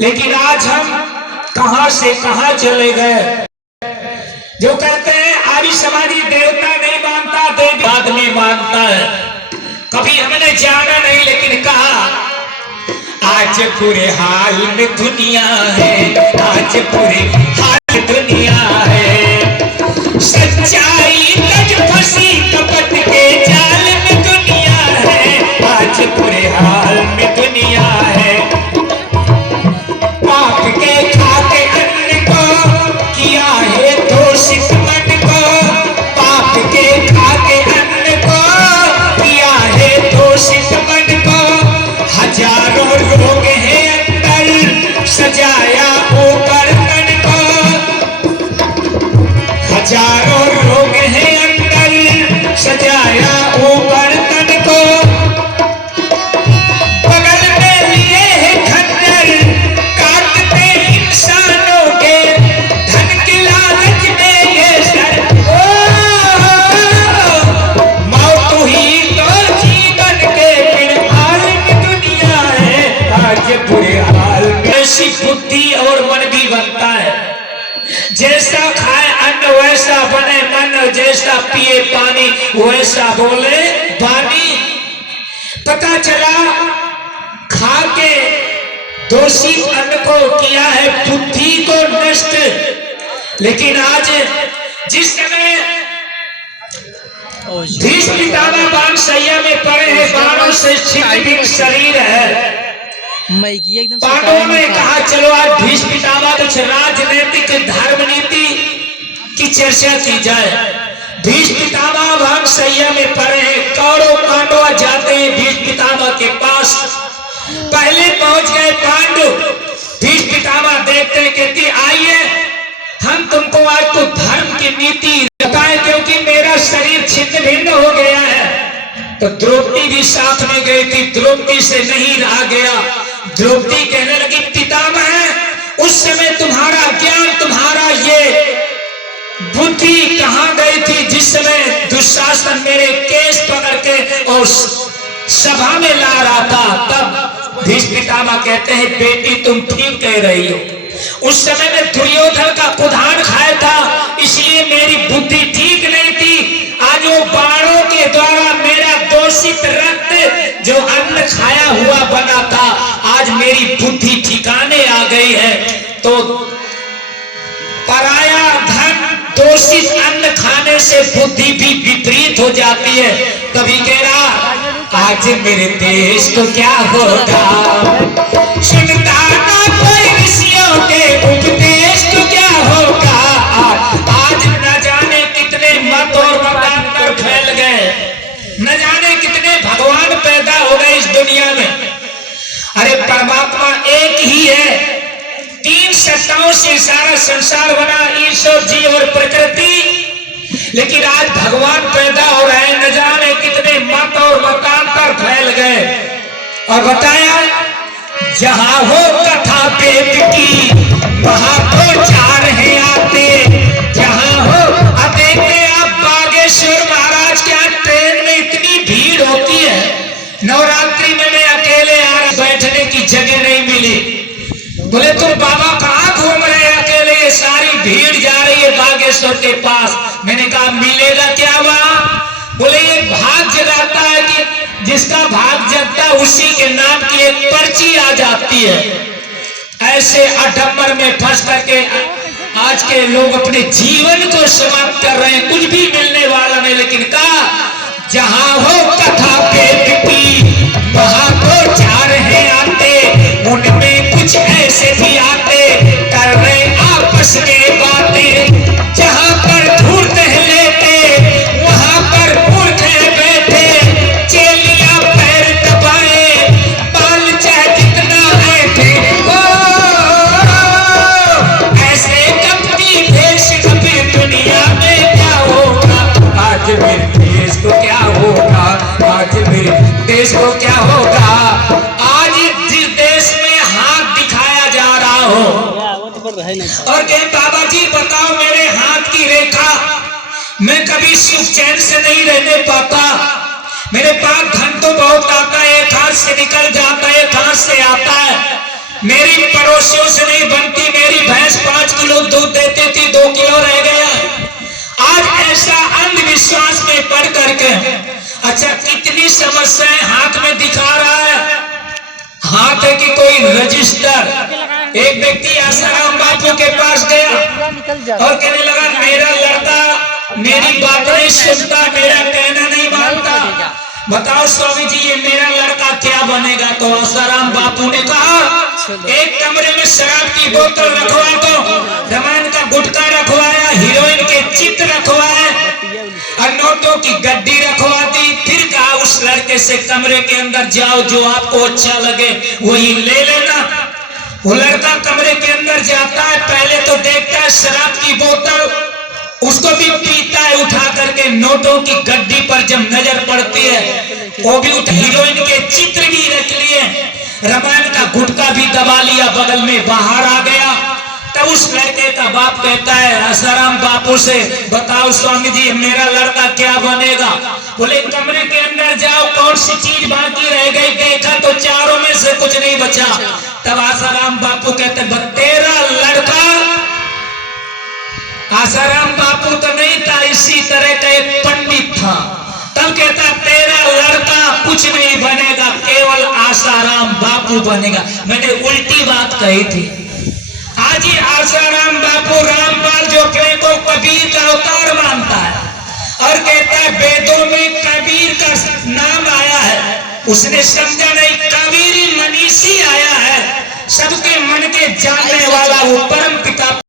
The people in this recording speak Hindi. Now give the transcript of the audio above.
लेकिन आज हम कहां से कहां चले गए। जो कहते हैं आर्य समाजी देवता नहीं मानता, देवी आदमी मानता है। कभी हमने जाना नहीं, लेकिन कहा आज पूरे हाल में दुनिया है, आज पूरे हाल दुनिया है। सच्चाई तज फंसी कपट के जाल में दुनिया है, आज पूरे हाल में दुनिया है। पाप के खाते अन्न को किया है दोषित मन को, पाप के खाते अन्न को किया है दोषित मन को। हजारों लोग हैं अंदर सजाया ऊपर तन को, हजारों लोग हैं अंदर सजाया ऊपर तन को। बगल में लिए है खंजर काटते इंसानों के, धन के लालच में ये सर मौत ही तो जीवन के फिलहाल में दुनिया है, आज बुरे हाल में। ऐसी बुद्धि और मन भी बनता है, जैसा खाए अन्न वैसा बने मन, जैसा पिए पानी वैसा बोले वाणी। पता चला खा के दूषित अन्न को किया है बुद्धि को नष्ट। लेकिन आज जिस समय भीष्म पितामह बाण शैया में पड़े हैं, बाणों से छिन्न शरीर है, पांडवों ने कहा चलो आज भीष्म पितामह कुछ राजनीतिक धर्म नीति की चर्चा की जाए। भीष्म पितामह बाण शैया में पड़े हैं, कौरव पांडव जाते हैं भीष्म पितामह के पास। पहले पहुंच गए पांडव, भीष्म पितामह देखते हैं, कहते आइए हम तुमको आज तो धर्म की नीति बताएं, क्योंकि मेरा शरीर छिन्न भिन्न हो गया है। तो द्रौपदी भी साथ में गई थी, द्रौपदी से नहीं रहा गया। द्रौपदी कहने लगी पितामह उस समय तुम्हारा ज्ञान, तुम्हारा ये बुद्धि कहां गई थी जिस समय दुशासन मेरे केस पकड़ के और सभा में ला रहा था। तब भीष्म पितामह कहते हैं बेटी तुम ठीक कह रही हो, उस समय में दुर्योधन का कुधान खाया था, इसलिए मेरी बुद्धि ठीक नहीं थी। आज वो बाणों के द्वारा मेरा दूषित रक्त जो अन्न खाया हुआ बना था, आज मेरी बुद्धि ठिकाने आ गई है। तो पराया धन दूषित अन्न खाने से बुद्धि भी विपरीत हो जाती है। तभी कह रहा आज मेरे देश को क्या होगा, सुनता ना कोई ऋषियों के उपदेश को क्या होगा। आज न जाने कितने मत और मतांतर फैल गए, न जाने कितने भगवान पैदा हो गए इस दुनिया में। अरे परमात्मा एक ही है, तीन सत्ताओं से सारा संसार बना, ईश्वर जी और प्रकृति। लेकिन आज भगवान पैदा हो रहे हैं, न जाने कितने मत और मतांतर फैल गए। और बताया जहां हो कथा वेद की वहां तो चार है आते, जहां हो अब देखते आप बागेश्वर महाराज के यहाँ ट्रेन में इतनी भीड़ होती है, नवरात्रि में मैं अकेले आ रहा, बैठने की जगह नहीं मिली। बोले तुम बाबा कहाँ घूम रहे हैं अकेले, ये सारी भीड़ जा रही है बागेश्वर के पास। मैंने कहा मिलेगा क्या वहां? बोले ये भाग जगाता है कि जिसका भाग जगता उसी के नाम की एक पर्ची आ जाती है। ऐसे अडम्बर में फंस करके आज के लोग अपने जीवन को समाप्त कर रहे हैं, कुछ भी मिलने वाला नहीं। लेकिन कहा जहां हो कथा वेद की वहां तो चार है आते, उनमें कुछ ऐसे भी आते कर रहे आपस में बातें। जहां पर धूर्त है लेते वहां पर मूर्ख है बैठे, चेलिया पैर दबाए बाल चाहे कितना बैठे। ऐसे कपटी भेष कभी दुनिया में क्या होगा, आज मेरे देश को क्या होगा, आज मेरे देश को क्या होगा। आज जिस देश में हाथ दिखाया जा रहा हो और कहे बाबा जी बताओ मेरे हाथ की रेखा, मैं कभी सुख चैन से नहीं रहने पाता। मेरे पास धन तो बहुत आता है, एक हाथ से निकल जाता है, एक हाथ से आता है। मेरी पड़ोसियों से नहीं बनती, मेरी भैंस 5 किलो दूध देती थी, 2 किलो रह गया। आज ऐसा अंधविश्वास में पड़ करके, अच्छा कितनी समस्याएं हाथ में दिखा रहा है, हाथ है कि कोई रजिस्टर। एक व्यक्ति आसाराम बापू के पास गया और कहने लगा मेरा लड़का मेरी बात नहीं सुनता, मेरा कहना नहीं मानता, बताओ स्वामी जी ये मेरा लड़का क्या बनेगा। तो आसाराम बापू ने कहा एक कमरे में शराब की बोतल रखवा दो, रमान का गुटखा रखवाया, हीरोइन के चित्र रखवाए और नोटों की गड्डी रखवा दी। फिर कहा उस लड़के से कमरे के अंदर जाओ, जो आपको अच्छा लगे वही ले लेना। वो लड़का कमरे के अंदर जाता है, पहले तो देखता है शराब की बोतल, उसको भी पीता है उठा करके। नोटों की गड्डी पर जब नजर पड़ती है वो भी हीरोइन के चित्र भी रख लिए, रमान का गुटखा भी दबा लिया, बगल में बाहर आ गया। तब उस लड़के का बाप कहता है आसाराम बापू से, बताओ स्वामी जी मेरा लड़का क्या बनेगा। बोले कमरे के अंदर जाओ, कौन सी चीज बाकी रह गई, देखा तो चारों में से कुछ नहीं बचा। तब आसाराम बापू कहते तेरा लड़का, आसाराम बापू तो नहीं था, इसी तरह का एक पंडित था। तब कहता तेरा लड़का कुछ नहीं बनेगा, केवल आसाराम बापू बनेगा। मैंने उल्टी बात कही थी। आज ही आसाराम बापू रामपाल जो को कबीर का अवतार मानता है और कहता है वेदों में कबीर का नाम आया है, उसने समझा नहीं कबीर मनीषी आया है, सबके मन के जानने वाला वो परम